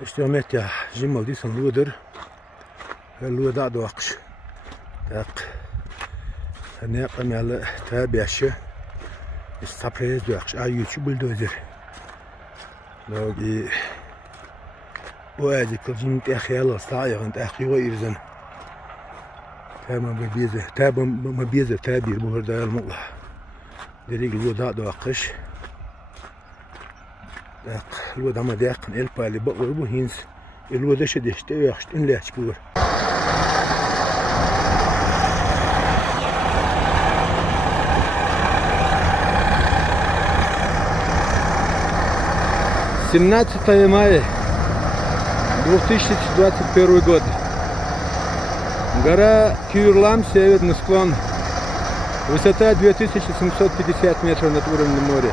İşte Ahmet ya, jimal diyorsan luğdur. Luğu da doğakış. Tak. Ne yapamayalı tabi yaşı. Saprayız doğakış. Ayıcı buldozer. Logi. Bu ayıcı kılcım tehiyyalı sağyağın tehiyyuğa irzin. Tamam bize. Tamam bize tabir bu hırda yalmullah. Dedik luğu da doğakış. Tak. Luğu da ma dağın el paylı bakır bu hins. Luğu da şedişte yakıştı. İnle aç bulur. Семнадцатое мая 2021 год. Гора Кюрлам, северный склон. Высота 2750 метров над уровнем моря.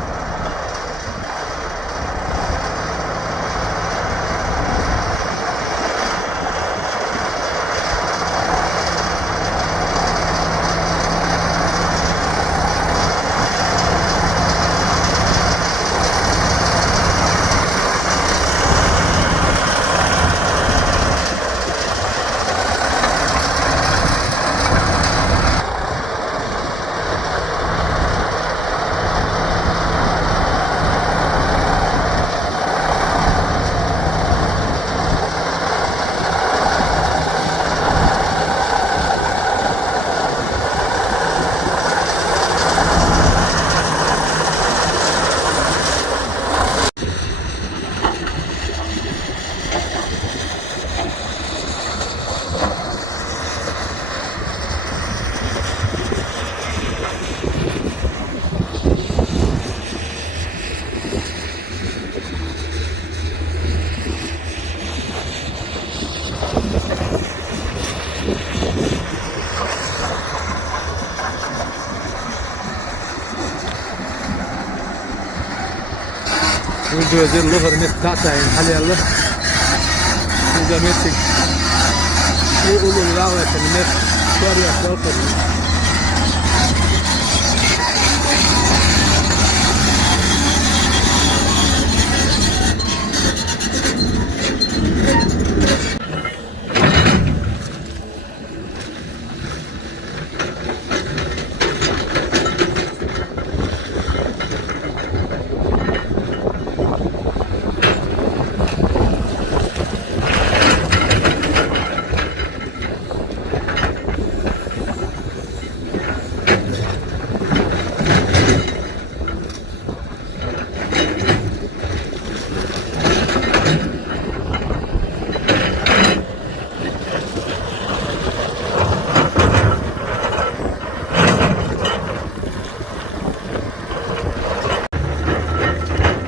Buldozer luhur met tatayın halyalı. Burada metik. Bu ulu lağvetin met şuarıya kalkır.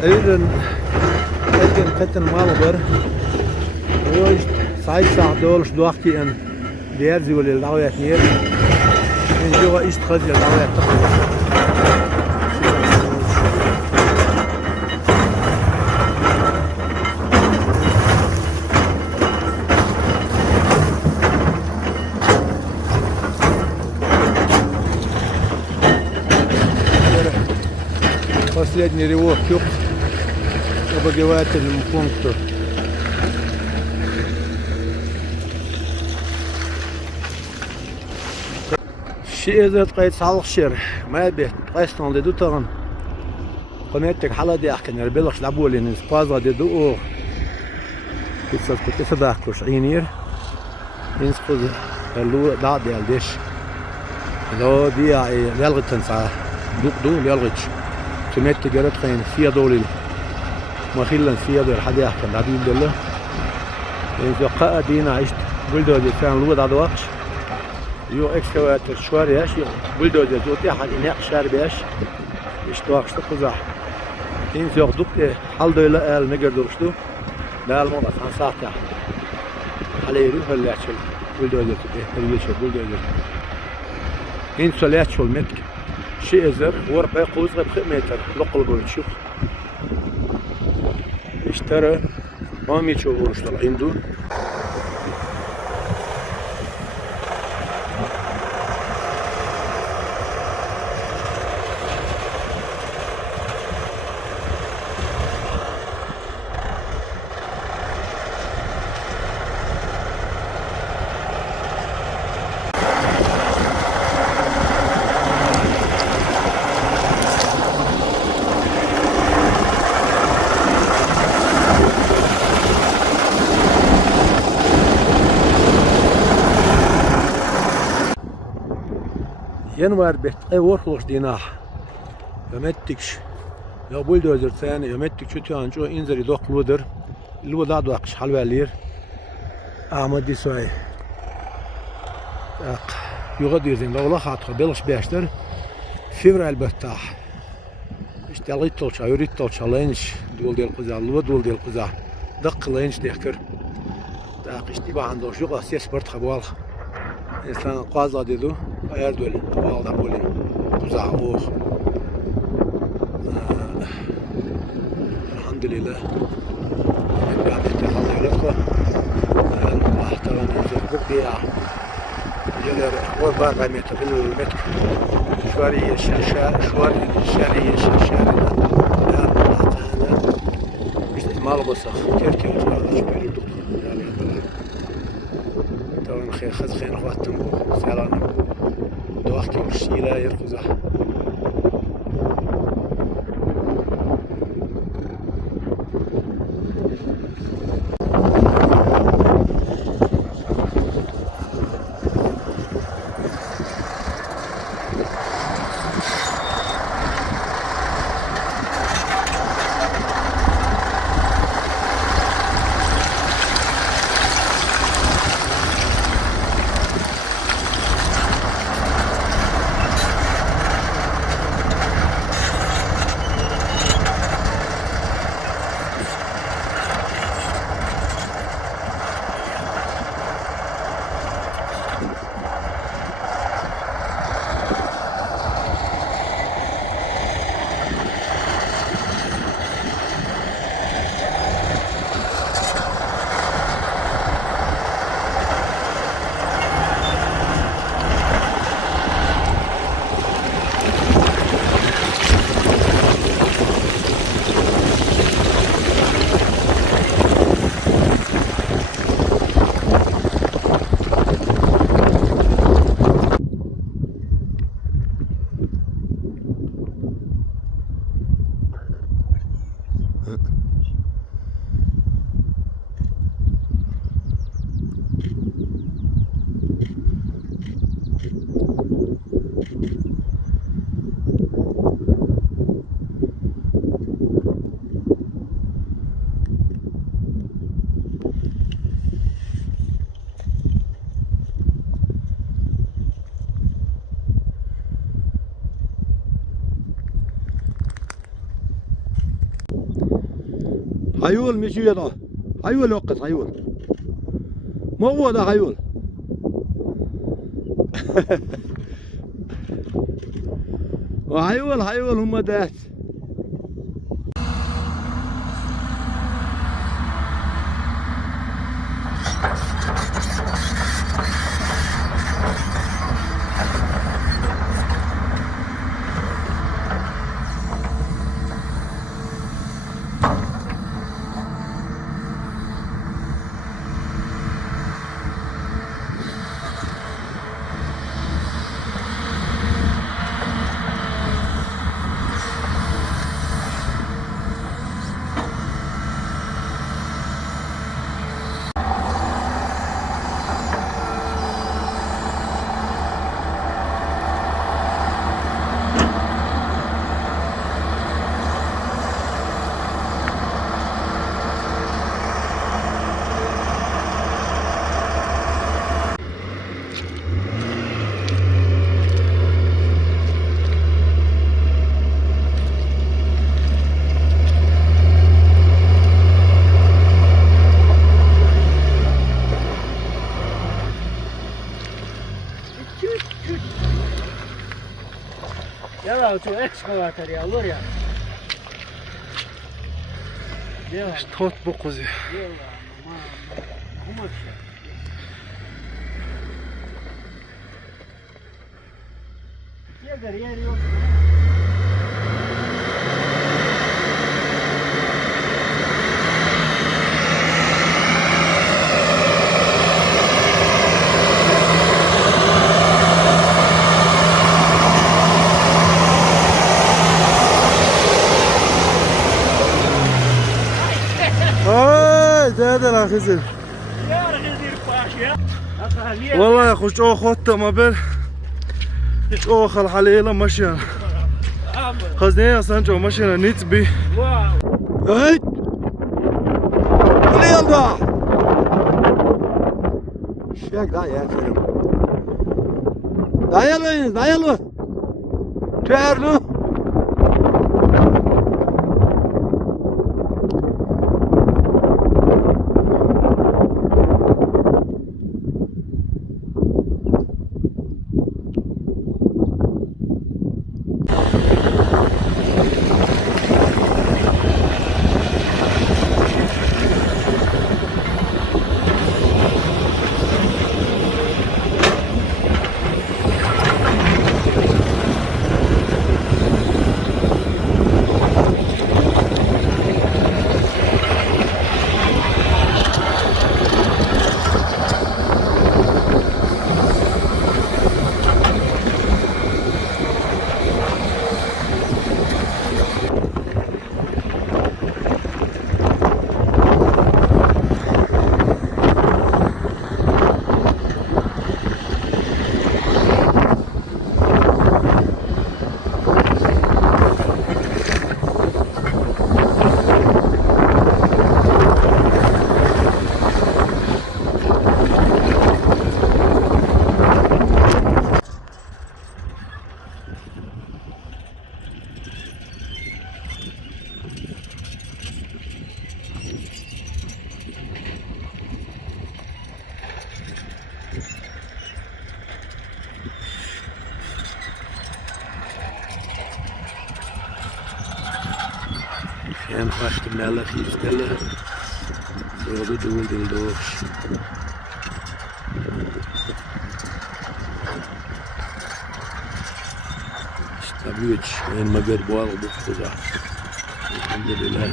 Evren katen malı var. Yoş sayt saat doluş doğaki en diğer zivali davet niye? En joğa iş khazya davet takılır. Последний рывок к обогревательному пункту. Şehirde kayıt sağlık şehir. Mabet kaçtan dedi tağın. Konettek hala diyakken belki labolinin fazla dedi o. Kısa kısa da kuş inir. İns kız lu da deldeş. Lo diye yalgıtın sağ. Duk yalgıç. تمت جرت خين فيها دولي ما خلنا فيها دول حد يحكي العبيد دول يعني في قاعد دينا عشت بلدوزر فعلا الوضع على وقت يو اكسكواتر شواري اش بلدوزر زوتي حد اناق شار باش اشتواق اشتقزح إن في وقت حال دولة قال نقدر دوشتو لا الموضوع عن ساعتها على يروح اللي عشل بلدوزر تبيه بلدوزر إن سولات شو المتك شيء زر وربع قوس غير 5 متر لقل قول تشوف اشترى ما ميتشو ورشتل عنده ينوار بيت ورخلش ديناح يمتكش يا بولدوزر ثاني يمتك شو تيانجو إنزل يدق لودر الوضع دوقش حلوالير أحمد دي سوي يغدي زين لو خاطر بلش بيشتر فيفر البتاح اشتغلت طلش يريد طلش لينش دول ديال القزا لو دول ديال القزا دق لينش ديكر داق اشتباه عنده شو قاسي سبرت خبال إنسان قازا ديدو غير دول والله بولين قزا أوخ الحمد لله بعد الله يلقى الله ترى نزل بقيا جلر هو 4 متر في المتر شواري الشاشة شواري الشارية الشاشة استعمال بصخ ترتي شواري الدكتور طبعا خير خذ خير اخواتهم سعرانهم دواختي والشيلة يركزها هيول مش يدا هيول وقت هيول ما هو ده هيول وهيول هم دات Ja, zo excavator ya olur ya. Ya. tot bokuzi. Yalla. Ama şey. Yer yok. هذا لا خزر يا خزر باش يا والله يا خوش خدت ما بين جو خل حليلة ماشية خزنية أصلا جو ماشية نيت بي هيت ولي يلا شيك دا يا سلام دا يلا تعرلو En vast de melk iets stellen. Zo de doel de doos. Stabić en magar boal bu da. Alhamdulillah.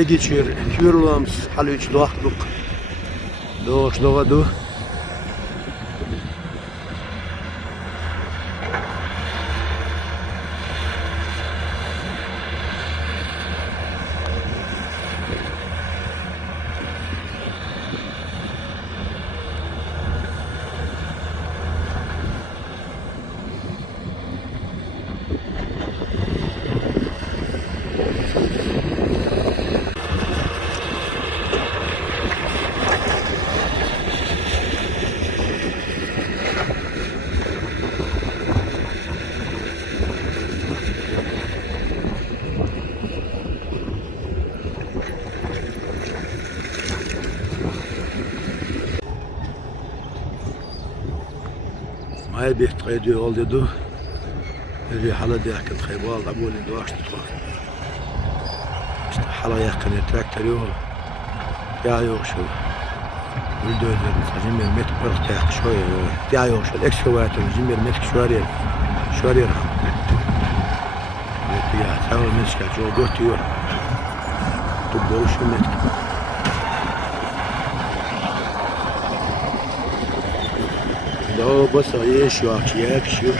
Diye geçiyor. Yürüyoruz. Halı üç doğaklık. Doğuş doğadı. هاي بيتقيدوا ولدوا اللي حلا ديك الخيبال عبول اللي واش تطلع حلا يقن التراكتور يا يوشل الدوزر جميل متر برتاح شوية يا يوشل الاكسكواتر جميل متر شوارير يا تاول مسكا جو دوتيور تبدو شو متر لو بس يشوا يكشوا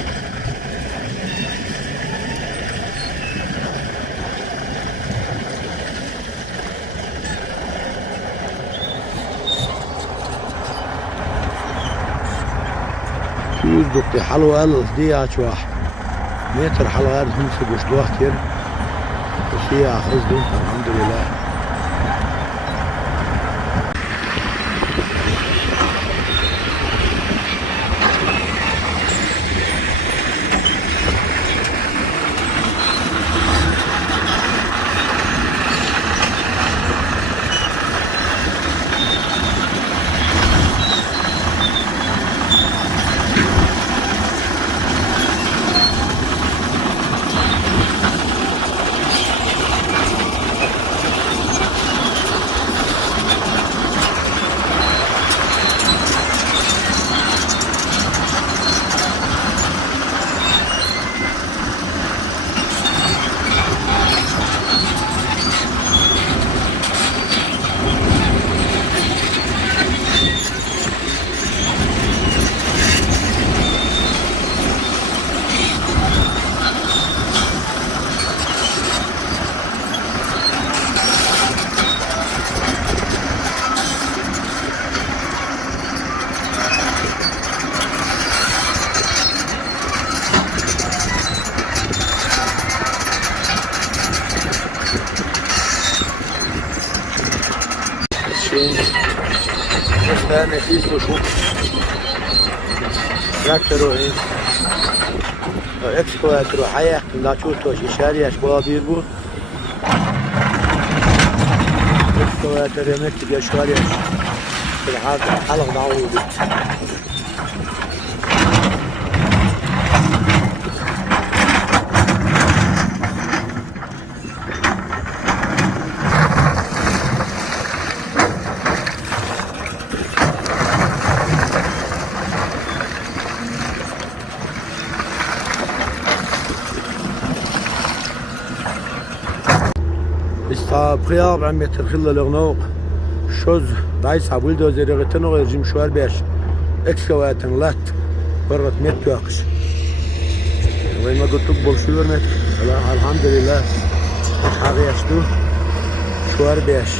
دكتور حلوة دي أشواح متر حلوة هم في جشدوه كتير بس هي أخذ دي الحمد لله ماشين بس ثاني في شو تراكتور إيه إكسكواتر وحياة لا شوتوش إشاري أشباه بيبو إكسكواتر يمكتب يشواري في الحلق دعوه استابقي 4 متر خلال الغنوق شوز دايس عبول دوزيري غتنو غيرجم شوار بيش اكسكواتن لات برت متر ياقش وين ما قلت بول شوار متر الحمد لله حاغي اشتو شوار بيش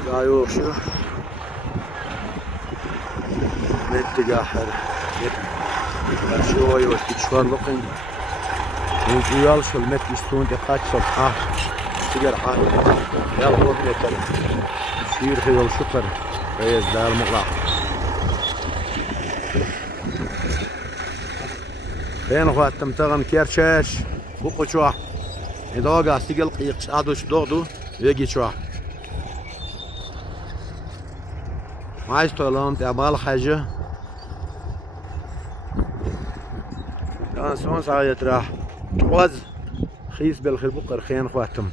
الاتجاه شو الاتجاه شوي والتشوار لقين ويال شو المت يستون دقات شو تقدر حاجة يلا روح متر يصير خيال شكر ريز ده المقلع بين اخوات تمتغن كيرشاش فوق شو إذا سيقل قيقش عادوش دوغدو يجي شو ما عايز طولهم تعبال حاجة أنا سون ساعة راح توز خيس بالخير بقر خين خواتم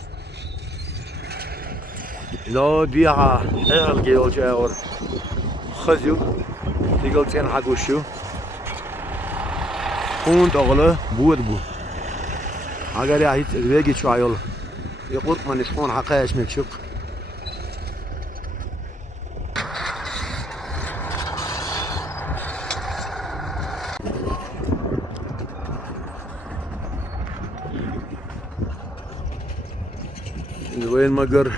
إذا ديها إغل جيل جاور خزيو تيقل تين حقوشو كنت أغله بود بو اگر یا هیچ ویگی چایل يقول من يسخون حقاش متشق وين مقر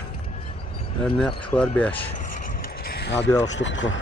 الناق شوار بيش عبي أشتقه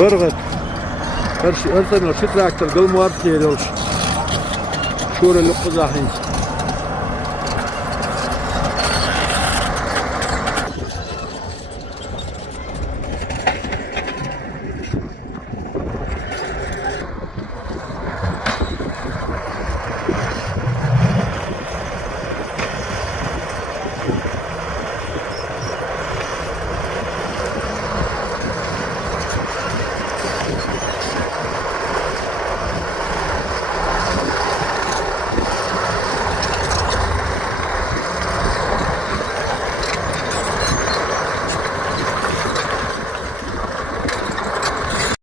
فرغت هرش أرسل وشتراك تلقل موارد كيرلش شور اللي قزاحين